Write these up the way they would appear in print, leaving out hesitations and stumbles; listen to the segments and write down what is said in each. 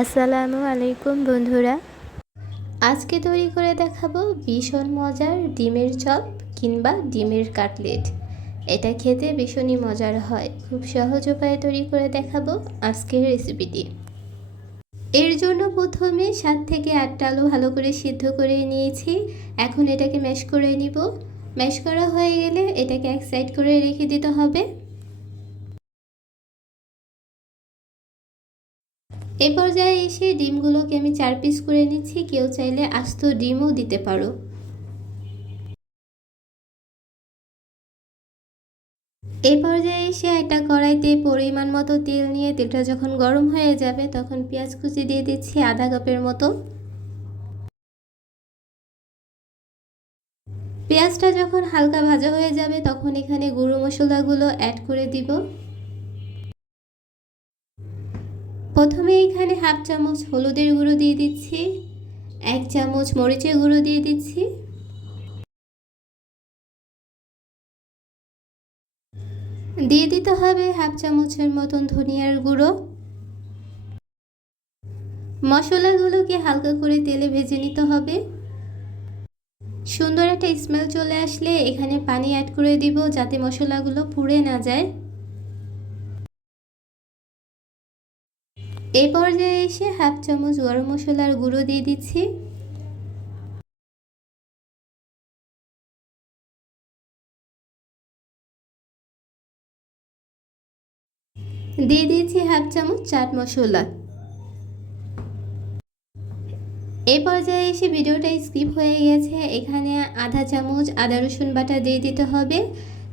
আসসালামু আলাইকুম বন্ধুরা। আজকে তৈরি করে দেখাবো ভীষণ মজার ডিমের চপ কিংবা ডিমের কাটলেট। এটা খেতে ভীষণই মজার হয়। খুব সহজ উপায়ে তৈরি করে দেখাবো আজকের রেসিপিটি। এর জন্য প্রথমে 7 থেকে 8টা আলু ভালো করে সিদ্ধ করে নিয়েছি। এখন এটাকে ম্যাশ করে নিব। ম্যাশ করা হয়ে গেলে এটাকে এক সাইড করে রেখে দিতে হবে। এই পর্যায়ে এসে ডিমগুলোকে আমি 4 পিস করে নিচ্ছি। কেউ চাইলে আস্ত ডিমও দিতে পারো। এই পর্যায়ে এসে একটা কড়াইতে পরিমাণ মতো তেল নিয়ে তেলটা যখন গরম হয়ে যাবে তখন পেঁয়াজ কুচি দিয়ে দিচ্ছি আধা কাপের মতো। পেঁয়াজটা যখন হালকা ভাজা হয়ে যাবে তখন এখানে গুঁড়ো মশলাগুলো অ্যাড করে দিব। প্রথমে এখানে হাফ চামচ হলুদের গুঁড়ো দিয়ে দিচ্ছি, 1 চামচ মরিচের গুঁড়ো দিয়ে দিচ্ছি, দিয়ে দিতে হবে হাফ চামচের মতন ধনিয়ার গুঁড়ো। মশলাগুলোকে হালকা করে তেলে ভেজে নিতে হবে। সুন্দর একটা স্মেল চলে আসলে এখানে পানি অ্যাড করে দিব যাতে মশলাগুলো পুড়ে না যায়। এই পর্যায়ে এসে হাফ চামচ গরম মশলার গুঁড়ো দিয়ে দিচ্ছি। দিয়ে দিয়েছি হাফ চামচ চাট মশলা। এই পর্যায়ে এসে ভিডিওটা স্কিপ হয়ে গেছে, এখানে আধা চামচ আদা রসুন বাটা দিয়ে দিতে হবে।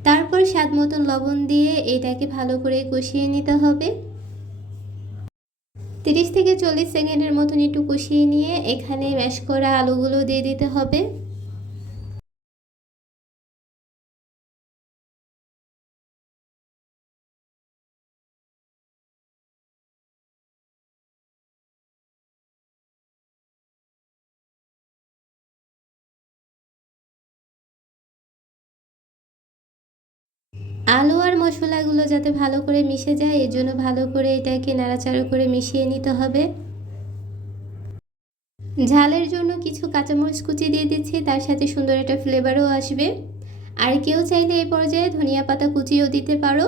তারপর স্বাদ মতন লবণ দিয়ে এটাকে ভালো করে কষিয়ে নিতে হবে। 30 থেকে 40 সেকেন্ডের মতন একটু কষিয়ে নিয়ে এখানে ম্যাশ করা আলুগুলো দিয়ে দিতে হবে। আলু আর মশলাগুলো যাতে ভালো করে মিশে যায় এর জন্য ভালো করে এটাকে নাড়াচাড়া করে মিশিয়ে নিতে হবে। ঝালের জন্য কিছু কাঁচামরিচ কুচি দিয়ে দিচ্ছি, তার সাথে সুন্দর একটা ফ্লেভারও আসবে। আর কেউ চাইলে এই পর্যায়ে ধনিয়া পাতা কুচিও দিতে পারো।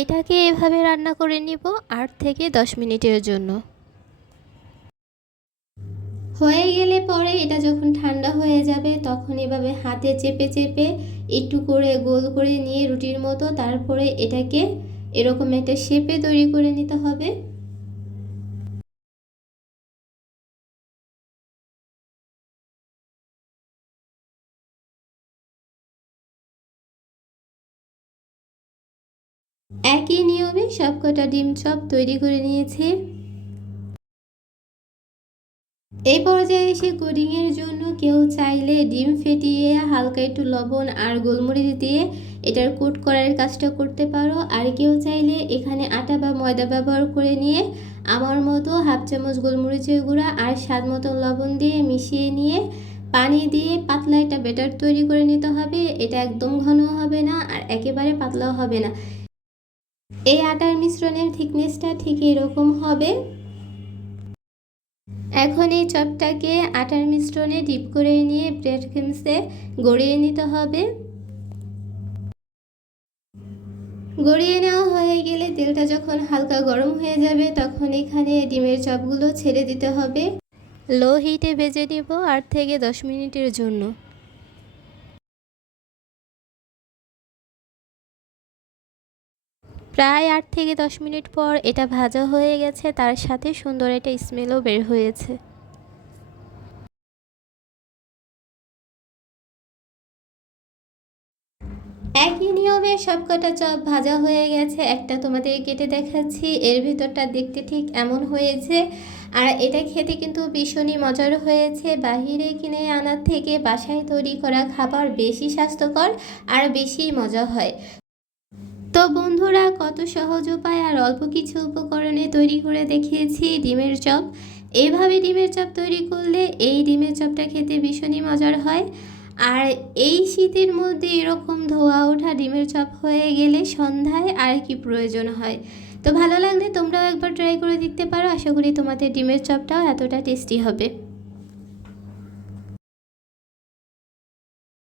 এটাকে এভাবে রান্না করে নিব 8 থেকে 10 মিনিটের জন্য। হয়ে গেলে পরে এটা যখন ঠান্ডা হয়ে যাবে তখন এভাবে হাতে চেপে চেপে একটু করে গোল করে নিয়ে রুটির মতো তারপরে এটাকে এরকম একটা শেপে তৈরি করে নিতে হবে। একই নিয়মে সবকটা ডিম চপ তৈরি করে নিয়েছি। এই পর্যায়ে এসে কোটিংয়ের জন্য কেউ চাইলে ডিম ফেটিয়ে হালকা একটু লবণ আর গোলমরিচ দিয়ে এটার কোট করার কাজটা করতে পারো। আর কেউ চাইলে এখানে আটা বা ময়দা ব্যবহার করে নিয়ে আমার মতো হাফ চামচ গোলমরিচের গুঁড়া আর স্বাদ মতো লবণ দিয়ে মিশিয়ে নিয়ে পানি দিয়ে পাতলা একটা ব্যাটার তৈরি করে নিতে হবে। এটা একদম ঘনও হবে না আর একেবারে পাতলাও হবে না। এই আটার মিশ্রণের থিকনেসটা ঠিক এরকম হবে। এখন এই চপটাকে আটার মিশ্রণে ডিপ করে নিয়ে ব্রেড ক্রাম্বসে গড়িয়ে নিতে হবে। গড়িয়ে নেওয়া হয়ে গেলে তেলটা যখন হালকা গরম হয়ে যাবে তখন এখানে ডিমের চপগুলো ছেড়ে দিতে হবে। লো হিটে ভেজে নেব 8 থেকে 10 মিনিটের জন্য। প্রায় 8 থেকে 10 মিনিট পর এটা ভাজা হয়ে গেছে, তার সাথে সুন্দর একটা স্মেলও বের হয়েছে। একই নিয়মে সবকটা চপ ভাজা হয়ে গেছে। একটা তোমাদের কেটে দেখাচ্ছি, এর ভিতরটা দেখতে ঠিক এমন হয়েছে। আর এটা খেতে কিন্তু ভীষণই মজার হয়েছে। বাহিরে কিনে আনার থেকে বাসায় তৈরি করা খাবার বেশি স্বাস্থ্যকর আর বেশি মজা হয়। তো বন্ধুরা, কত সহজ উপায় আর অল্প কিছু উপকরণে তৈরি করে দেখিয়েছি ডিমের চপ। এইভাবে ডিমের চপ তৈরি করলে এই ডিমের চপটা খেতে ভীষণই মজার হয়। আর এই শীতের মধ্যে এরকম ধোয়া ওঠা ডিমের চপ হয়ে গেলে সন্ধ্যায় আর কি প্রয়োজন হয়। তো ভালো লাগলে তোমরাও একবার ট্রাই করে দেখতে পারো, আশা করি তোমাদের ডিমের চপটাও এতটা টেস্টি হবে।